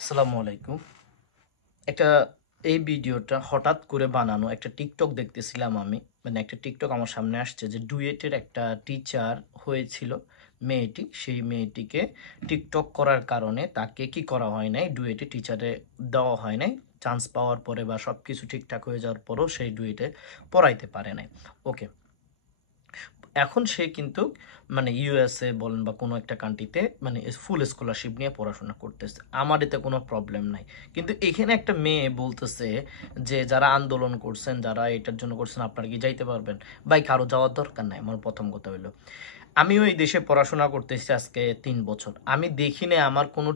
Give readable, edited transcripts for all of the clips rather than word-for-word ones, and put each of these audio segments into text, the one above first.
আসসালামু আলাইকুম। একটা এই ভিডিওটা হঠাৎ করে বানানো একটা টিকটক দেখতেছিলাম আমি। মানে একটা টিকটক আমার সামনে আসছে যে ডুয়েটের একটা টিচার হয়েছিল মেয়েটি। সেই মেয়েটিকে টিকটক করার কারণে তাকে কি করা হয় নাই, ডুয়েটে টিচারে দেওয়া হয় নাই। চান্স পাওয়ার পরে বা সবকিছু ঠিকঠাক হয়ে যাওয়ার পরেও সেই ডুয়েটে পড়াইতে পারে নাই। ওকে। এখন সে কিন্তু মানে ইউএসএ বলেন বা কোনো একটা কান্ট্রিতে মানে ফুল স্কলারশিপ নিয়ে পড়াশোনা করতেছে, আমার এতে কোনো প্রবলেম নাই। কিন্তু এখানে একটা মেয়ে বলতেছে যে যারা আন্দোলন করছেন, যারা এটার জন্য করছেন, আপনারা কি যাইতে পারবেন? ভাই, কারো যাওয়ার দরকার নাই। আমার প্রথম কথা হইলো, আমিও এই দেশে পড়াশোনা করতেছি আজকে 3 বছর। আমি দেখি না আমার কোনো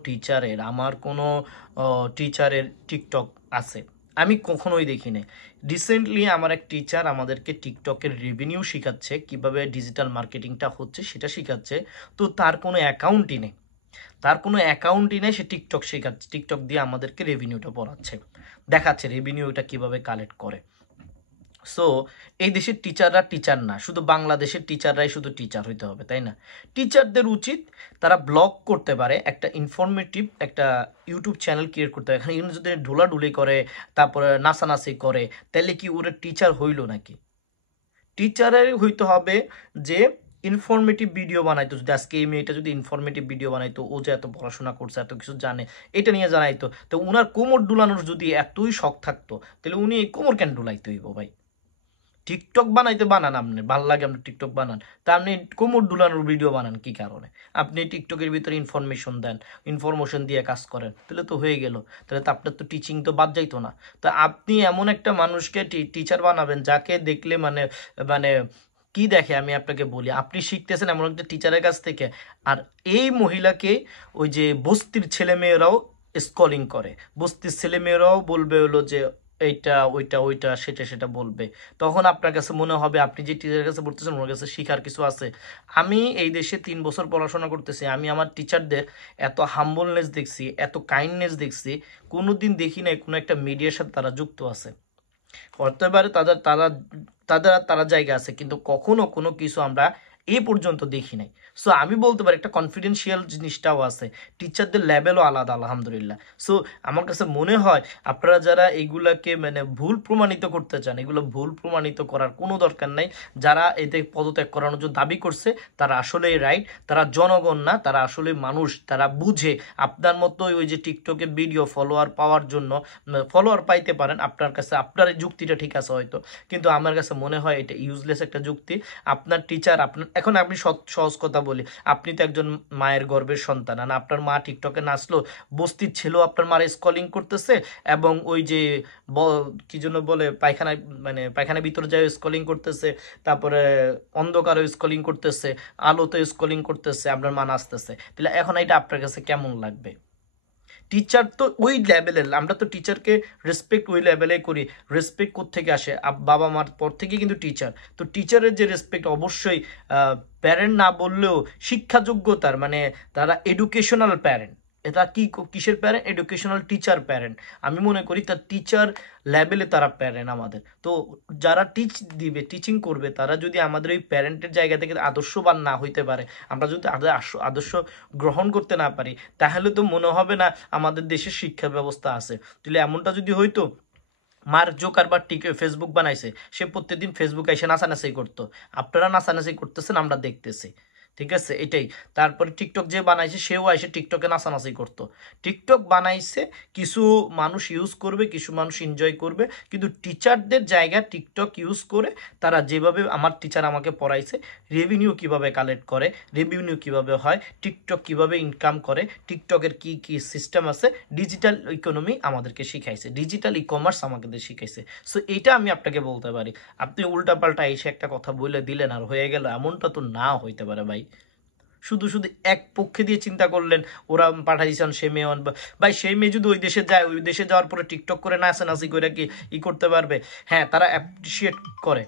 টিচারের টিকটক আছে। আমি কখনোই দেখি নাই। রিসেন্টলি আমার এক টিচার আমাদেরকে টিকটকের রেভিনিউ শিখাচ্ছে, কিভাবে ডিজিটাল মার্কেটিংটা হচ্ছে সেটা শিখাচ্ছে। তো তার কোনো অ্যাকাউন্টই নেই, সে টিকটক শেখাচ্ছে, টিকটক দিয়ে আমাদেরকে রেভিনিউটা পড়াচ্ছে, দেখাচ্ছে রেভিনিউটা কিভাবে কালেক্ট করে। সো এই দেশের টিচাররা টিচার না, শুধু বাংলাদেশের টিচাররাই শুধু টিচার হইতে হবে তাই না? টিচারদের উচিত তারা ব্লগ করতে পারে, একটা ইনফরমেটিভ একটা ইউটিউব চ্যানেল ক্রিয়েট করতে পারে। এখানে যদি ঢোলাঢুলি করে, তারপরে নাচানাচি করে, তাহলে কি ওরা টিচার হইল নাকি? টিচারের হইতে হবে যে ইনফরমেটিভ ভিডিও বানাইতো। যদি আজকে এই মেয়েটা যদি ইনফরমেটিভ ভিডিও বানাইতো, ও যে এত পড়াশোনা করছে, এত কিছু জানে, এটা নিয়ে জানাইতো, তো উনার কোমর ডুলানোর যদি এতই শখ থাকতো, তাহলে উনি এই কোমর কেন ডুলাইতে হইব ভাই? টিকটক বানাইতে বানান, আপনি ভাল লাগে আপনি টিকটক বানান, তা আপনি কোমর ডুলানোর ভিডিও বানান কি কারণে? আপনি টিকটকের ভিতরে ইনফরমেশন দেন, ইনফরমেশন দিয়ে কাজ করেন, তাহলে তো হয়ে গেল। তাহলে তো আপনার তো টিচিং তো বাদ যাইতো না। তো আপনি এমন একটা মানুষকে টিচার বানাবেন যাকে দেখলে মানে মানে কি দেখে, আমি আপনাকে বলি, আপনি শিখতেছেন এমন একটা টিচারের কাছ থেকে। আর এই মহিলাকে ওই যে বস্তির ছেলেমেয়েরাও স্কলিং করে, বস্তির ছেলেমেয়েরাও বলবে হলো যে এইটা ওইটা ওইটা সেটা সেটা বলবে। তখন আপনার কাছে মনে হবে আপনি যে টিচারের কাছে পড়তেছেন ওর কাছে শিখার কিছু আছে। আমি এই দেশে 3 বছর পড়াশোনা করতেছি, আমি আমার টিচারদের এত হাম্বলনেস দেখছি, এত কাইন্ডনেস দেখছি, কোনোদিন দেখি নাই কোনো একটা মিডিয়ার সাথে তারা যুক্ত আছে। হতে পারে তাদের তারা তাদের তারা জায়গা আছে, কিন্তু কখনো কোনো কিছু আমরা এই পর্যন্ত দেখি নাই। সো আমি বলতে পারি একটা কনফিডেন্সিয়াল জিনিসটাও আছে, টিচারদের লেভেলও আলাদা আলহামদুলিল্লাহ। সো আমার কাছে মনে হয় আপনারা যারা এগুলাকে মানে ভুল প্রমাণিত করতে চান, এগুলো ভুল প্রমাণিত করার কোনো দরকার নাই। যারা এতে পদত্যাগ করানোর জন্য দাবি করছে তারা আসলেই রাইট, তারা জনগণ না, তারা আসলে মানুষ, তারা বুঝে। আপনার মতো ওই যে টিকটকে ভিডিও ফলোয়ার পাওয়ার জন্য ফলোয়ার পাইতে পারেন, আপনার কাছে আপনার এই যুক্তিটা ঠিক আছে হয়তো, কিন্তু আমার কাছে মনে হয় এটা ইউজলেস একটা যুক্তি। আপনার টিচার আপনার, এখন আমি সহজ কথা বলি, আপনি তো একজন মায়ের গর্ভের সন্তান, আর আপনার মা টিকটকে নাচলো, বস্তির ছেলেও আপনার মার স্কলিং করতেছে, এবং ওই যে কি জন্য বলে পায়খানায়, মানে পায়খানার ভিতরে যায় স্কলিং করতেছে, তারপরে অন্ধকারে স্কলিং করতেছে, আলোতে স্কলিং করতেছে, আপনার মা নাচতেছে, তাহলে এখন এটা আপনার কাছে কেমন লাগবে? টিচার তো ওই লেভেলের, আমরা তো টিচারকে রেসপেক্ট ওই লেভেলে করি। রেসপেক্ট কোত্থেকে আসে? বাবা মার পর থেকে কিন্তু টিচার। তো টিচারের যে রেসপেক্ট অবশ্যই প্যারেন্ট না বললেও শিক্ষা যোগ্যতার মানে তারা এডুকেশনাল প্যারেন্ট। এটা কি কিসের প্যারেন্ট? Educational teacher parent. আমি মনে করি তার টিচার লেভেলে তারা প্যারেন্ট আমাদের। তো যারা টিচিং করবে, তারা যদি আমাদের ওই প্যারেন্টের জায়গা থেকে আদর্শবান না হইতে পারে, আমরা যদি আদর্শ গ্রহণ করতে না পারি, তাহলে তো মনে হবে না আমাদের দেশের শিক্ষা ব্যবস্থা আছে। তাহলে এমনটা যদি হইতো, মার্ক জোকারবার্গ ফেসবুক বানাইছে, সে প্রত্যেকদিন ফেসবুকে এসে নাচানাচি করতো, আপনারা নাচানাচি করতেছেন আমরা দেখতেছি, ঠিক আছে এটাই। তারপরে টিকটক যে বানাইছে সেও এসে টিকটকে নাচানাচি করতো। টিকটক বানাইছে, কিছু মানুষ ইউজ করবে, কিছু মানুষ এনজয় করবে, কিন্তু টিচারদের জায়গা টিকটক ইউজ করে তারা যেভাবে, আমার টিচার আমাকে পড়াইছে রেভিনিউ কিভাবে কালেক্ট করে, রেভিনিউ কিভাবে হয়, টিকটক কিভাবে ইনকাম করে, টিকটকের কি কি সিস্টেম আছে, ডিজিটাল ইকোনমি আমাদেরকে শিখাইছে, ডিজিটাল ই কমার্স আমাদের শিখাইছে। সো এইটা আমি আপনাকে বলতে পারি। আপনি উল্টাপাল্টা এসে একটা কথা বলে দিলেন আর হয়ে গেল, এমনটা তো না হইতে পারে ভাই। শুধু শুধু এক পক্ষে দিয়ে চিন্তা করলেন, ওরা পাঠাইছেন সে মেয়ে ভাই, সেই মেয়ে যদি ওই দেশে যায়, ওই দেশে যাওয়ার পরে টিকটক করে নাচানাচি করে কি করতে পারবে? হ্যাঁ, তারা অ্যাপ্রিসিয়েট করে,